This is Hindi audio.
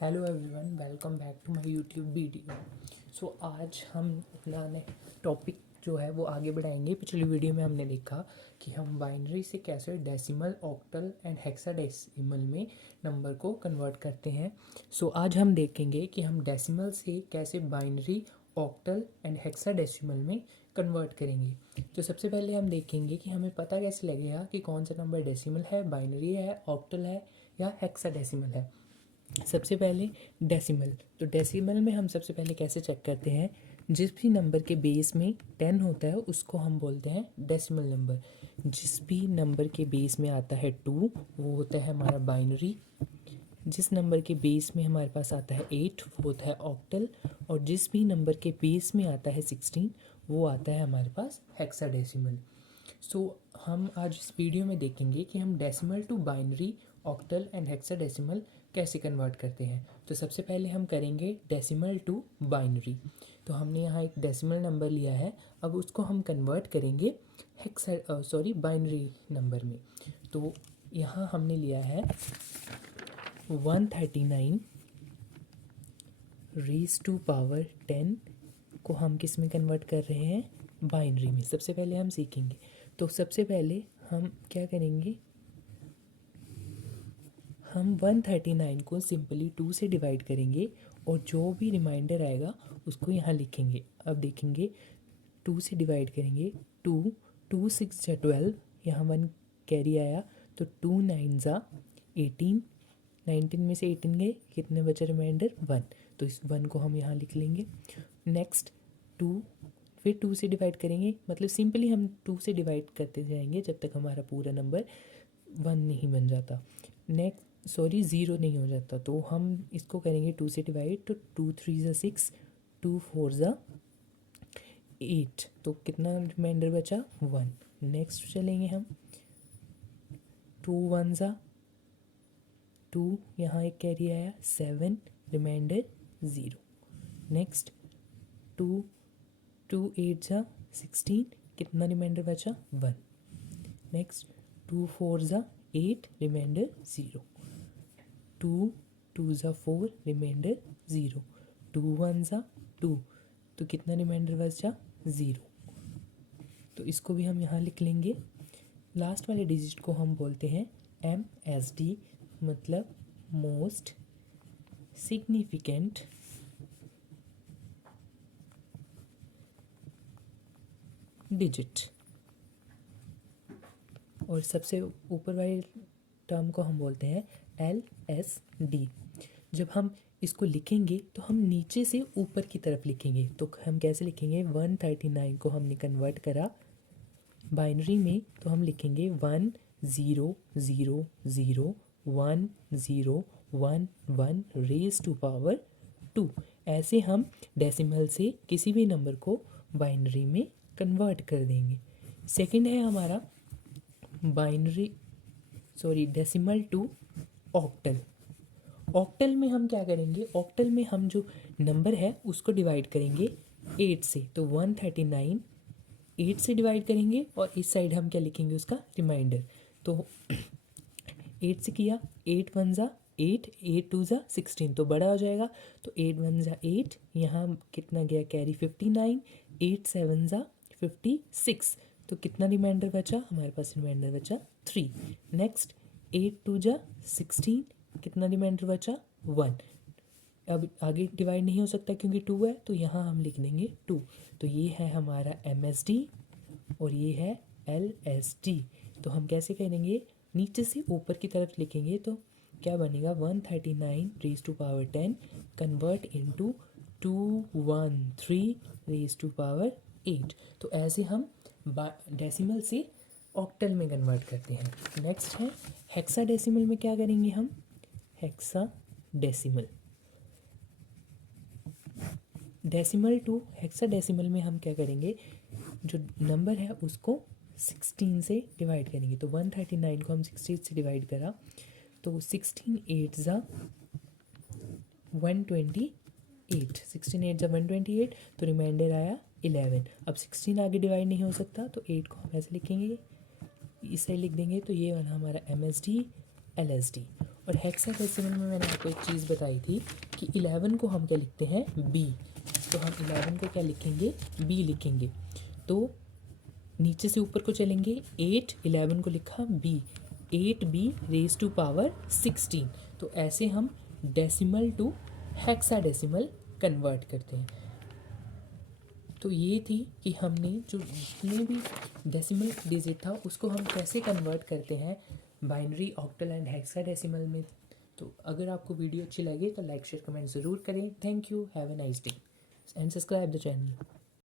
Hello everyone, welcome back to my YouTube video. आज हम अपना टॉपिक जो है वो आगे बढ़ाएंगे। पिछली वीडियो में हमने देखा कि हम बाइनरी से कैसे डेसिमल, ऑक्टल एंड हेक्साडेसिमल में नंबर को कन्वर्ट करते हैं। आज हम देखेंगे कि हम डेसिमल से कैसे बाइनरी, ऑक्टल एंड हेक्साडेसिमल में कन्वर्ट करेंगे। तो सबसे पहले हम देखेंगे कि हमें पता कैसे लगेगा कि कौन सा नंबर डेसिमल है, बाइनरी है, ऑक्टल है या हेक्साडेसिमल है। सबसे पहले डेसिमल। तो डेसिमल में हम सबसे पहले कैसे चेक करते हैं, जिस भी नंबर के बेस में 10 होता है उसको हम बोलते हैं डेसिमल नंबर। जिस भी नंबर के बेस में आता है 2 वो होता है हमारा बाइनरी। जिस नंबर के बेस में हमारे पास आता है 8 वो होता है ऑक्टल। और जिस भी नंबर के बेस में आता है 16 वो आता है हमारे पास हेक्साडेसिमल। हम आज इस वीडियो में देखेंगे कि हम decimal to binary, octal and hexadecimal कैसे कन्वर्ट करते हैं। तो सबसे पहले हम करेंगे डेसिमल टू बाइनरी। तो हमने यहाँ एक डेसिमल नंबर लिया है, अब उसको हम कन्वर्ट करेंगे बाइनरी नंबर में। तो यहाँ हमने लिया है 139 रेज़ टू पावर 10 को हम किस में कन्वर्ट कर रहे हैं, बाइनरी में। सबसे पहले हम सीखेंगे। तो सबसे पहले हम क्या करेंगे, हम 139 को सिंपली 2 से डिवाइड करेंगे और जो भी रिमाइंडर आएगा उसको यहाँ लिखेंगे। अब देखेंगे 2 से डिवाइड करेंगे, 2 2 6 जा 12, यहाँ 1 कैरी आया तो 2 9 जा 18, 19 में से 18 गए, कितने बचे रिमाइंडर 1, तो इस 1 को हम यहाँ लिख लेंगे। नेक्स्ट 2, फिर 2 से डिवाइड करेंगे, मतलब सिंपली हम 2 से डिवाइड करते जाएंगे जब तक हमारा पूरा नंबर 1 नहीं बन जाता, ज़ीरो नहीं हो जाता। तो हम इसको करेंगे 2 से डिवाइड, तो 2 3 ज़ा 6, 2 4 ज़ा 8, तो कितना रिमाइंडर बचा 1। नेक्स्ट चलेंगे हम 2 1 ज़ा 2, यहाँ एक कैरी आया 7, रिमाइंडर 0। नेक्स्ट 2 2 8 ज़ा 16, कितना रिमाइंडर बचा 1। नेक्स्ट 2 4 ज़ा 8, रिमाइंडर 0। 2 2 ज़ा 4, रिमाइंडर 0। 2 1 ज़ा 2, तो कितना रिमाइंडर बचा 0। तो इसको भी हम यहाँ लिख लेंगे। लास्ट वाले डिजिट को हम बोलते हैं MSD, मतलब मोस्ट सिग्निफिकेंट डिजिट। और सबसे ऊपर वाले टर्म को हम बोलते हैं LSD। जब हम इसको लिखेंगे तो हम नीचे से ऊपर की तरफ लिखेंगे। तो हम कैसे लिखेंगे, 139 को हमने कन्वर्ट करा बाइनरी में, तो हम लिखेंगे 1 0 0 0 1 0 1 1 रेज़ टू पावर 2। ऐसे हम डेसिमल से किसी भी नंबर को बाइनरी में कन्वर्ट कर देंगे। सेकंड है हमारा डेसिमल टू ऑक्टल। ऑक्टल में हम क्या करेंगे, ऑक्टल में हम जो नंबर है उसको डिवाइड करेंगे 8 से। तो 139 8 से डिवाइड करेंगे और इस साइड हम क्या लिखेंगे, उसका रिमाइंडर। तो 8 से किया, 8 1 ज़ा 8, 8 2 ज़ा 16, तो बड़ा हो जाएगा। तो 8 1 ज़ा 8, यहाँ कितना गया कैरी 59, 8 7 ज़ा 56, तो कितना रिमाइंडर बचा हमारे पास, रिमाइंडर बचा 3। नेक्स्ट 8 2 ज़ा 16, कितना रिमाइंडर बचा 1। अब आगे डिवाइड नहीं हो सकता क्योंकि 2 है, तो यहाँ हम लिख देंगे 2। तो ये है हमारा MSD और ये है LSD। तो हम कैसे करेंगे, नीचे से ऊपर की तरफ लिखेंगे तो क्या बनेगा, 139 raise to power 10 convert into 213 raise to power 8। तो ऐसे हम डेसिमल से ऑक्टल में कन्वर्ट करते हैं। नेक्स्ट है हेक्साडेसिमल में क्या करेंगे हम, हेक्साडेसिमल। डेसिमल टू हेक्साडेसिमल में हम क्या करेंगे, जो नंबर है उसको 16 से डिवाइड करेंगे। तो 139 को हम 16 से डिवाइड करा, तो 16 8 ज़ा 128, 16 8 ज़ा 128, तो रिमाइंडर आया 11। अब 16 आगे डिवाइड नहीं हो सकता, तो 8 को हम ऐसे लिखेंगे, इस साइड लिख देंगे। तो ये वाला हमारा MSD LSD। और हेक्साडेसिमल में मैंने आपको एक चीज़ बताई थी कि 11 को हम क्या लिखते हैं, बी। तो हम 11 को क्या लिखेंगे, बी लिखेंगे। तो नीचे से ऊपर को चलेंगे, 8 11 को लिखा बी, 8b⁻16। तो ऐसे हम डेसिमल टू हेक्साडेसिमल कन्वर्ट करते हैं। तो ये थी कि हमने जो जितने भी डेसिमल डिजिट था उसको हम कैसे कन्वर्ट करते हैं बाइनरी, ऑक्टल एंड हेक्साडेसिमल में। तो अगर आपको वीडियो अच्छी लगे तो लाइक शेयर कमेंट ज़रूर करें। Thank you, have a nice day and subscribe the channel.